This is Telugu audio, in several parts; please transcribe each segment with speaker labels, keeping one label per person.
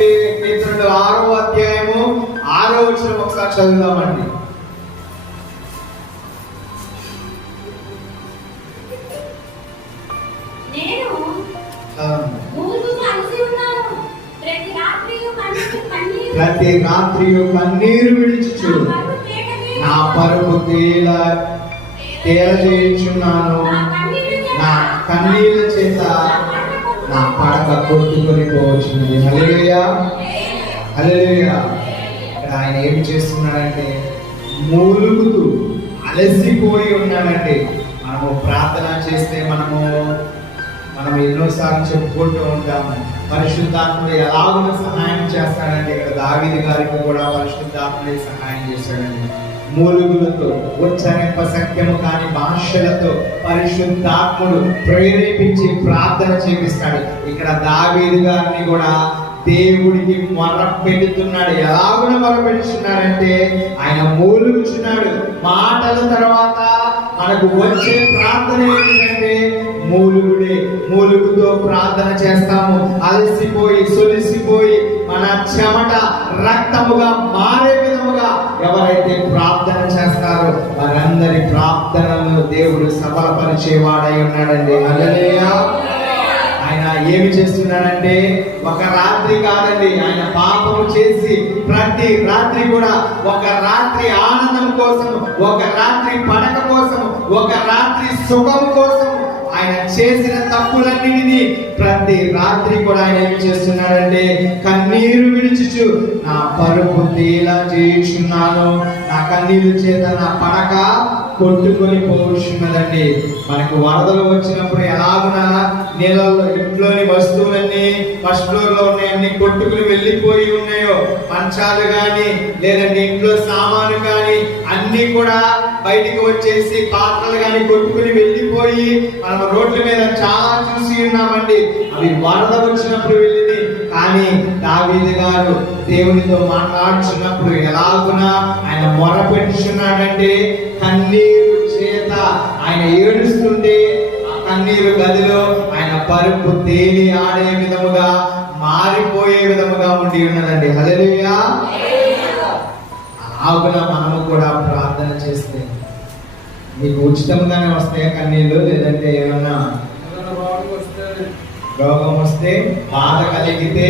Speaker 1: కీర్తనలు ఆరో అధ్యాయము ఆరో వచ్చిన ఒకసారి చదువుదామండి.
Speaker 2: ప్రతి
Speaker 1: రాత్రి కన్నీరు విడిచుచు
Speaker 2: నా పరుపు
Speaker 1: తేల తేల చేయించున్నాను.
Speaker 2: నా
Speaker 1: కన్నీళ్ళ చేత నా పాట కొట్టుకొని పోవచ్చున్నది హల్లెలూయా. హల్లెలూయా ఆయన ఏం చేస్తున్నాడంటే మూలుగుతూ అలసిపోయి ఉన్నాడంటే మనము ప్రార్థన చేస్తే మనము మనం ఎన్నోసార్లు చెప్పుకుంటూ ఉంటాము పరిశుద్ధాత్ముడు ఎలాగో సహాయం చేస్తాడంటే ఇక్కడ దావిది గారికి కూడా పరిశుద్ధాత్ముడే సహాయం చేస్తాడండి. మూలుగులతో ఉచ్చరింప సఖ్యము కాని భాషలతో పరిశుద్ధాత్ముడు ప్రేరేపించి ప్రార్థన చేపిస్తాడు. ఇక్కడ దావీదు గారిని కూడా దేవుడికి మొర పెడుతున్నాడు ఎలాగున మొర పెడుతున్నాడంటే ఆయన మూలుగుచున్నాడు. మాటల తర్వాత మనకు వచ్చే ప్రార్థన ఏంటంటే మూలుగుడే మూలుగుతో ప్రార్థన చేస్తాము. అలసిపోయి సొలిసిపోయి మన చెమట రక్తముగా మారే విధముగా ఎవరైతే ప్రా ఉన్నారు వారందరి ప్రార్థనలను దేవుడు సఫలపరిచేవాడై ఉన్నాడండి. హల్లెలూయా. ఆయన ఏమి చేస్తున్నాడంటే ఒక రాత్రి కాదండి ఆయన పాపము చేసి ప్రతి రాత్రి కూడా ఒక రాత్రి ఆనందం కోసం ఒక రాత్రి పడక కోసం ఒక రాత్రి సుఖం కోసం ఆయన చేసిన తప్పులన్నిటిని ప్రతి రాత్రి కూడా ఆయన ఏం చేస్తున్నాడంటే కన్నీరు విడిచుచు నా పరుపు తేలా చేయుచున్నాను నా కన్నీరు చేత నా పడక కొట్టుకొని పోవచ్చున్నదండి మనకు వరదలు వచ్చినప్పుడు ఎలాగునా నీళ్ళలో ఇంట్లోని వస్తువులన్నీ ఫస్ట్ ఫ్లోర్లో ఉన్నాయన్నీ కొట్టుకుని వెళ్ళిపోయి ఉన్నాయో మంచాలు కానీ లేదంటే ఇంట్లో సామాను కానీ అన్ని కూడా బయటికి వచ్చేసి పాత్రలు కానీ కొట్టుకుని వెళ్ళిపోయి మనం రోడ్ల మీద చాలా చూసి ఉన్నామండి. అవి వరద వచ్చినప్పుడు వెళ్ళింది. కానీ దావీదు గారు దేవునితో మాట్లాడుచున్నప్పుడు ఎలాగునా ఆయన మొర పెట్టుచున్నాడంటే కన్నీరు చేత ఆయన ఏడుస్తుంటే ఆ కన్నీరు గదిలో ఆయన పరుపు తేలి ఆడే విధముగా మారిపోయే విధముగా ఉండి ఉన్నదండి. హల్లెలూయా. అలాగున మనము కూడా ప్రార్థన చేస్తే మీకు ఉచితంగానే వస్తాయా కన్నీళ్ళు? లేదంటే ఏమన్నా రోగం వస్తే బాధ కలిగితే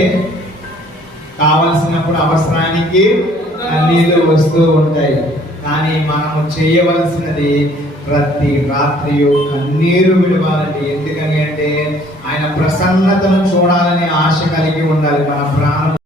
Speaker 1: కావలసినప్పుడు అవసరానికి కన్నీళ్ళు వస్తూ ఉంటాయి. కానీ మనము చేయవలసినది ప్రతి రాత్రి కన్నీరు విడవాలండి. ఎందుకని అంటే ఆయన ప్రసన్నతను చూడాలని ఆశ కలిగి ఉండాలి మన ప్రాణం.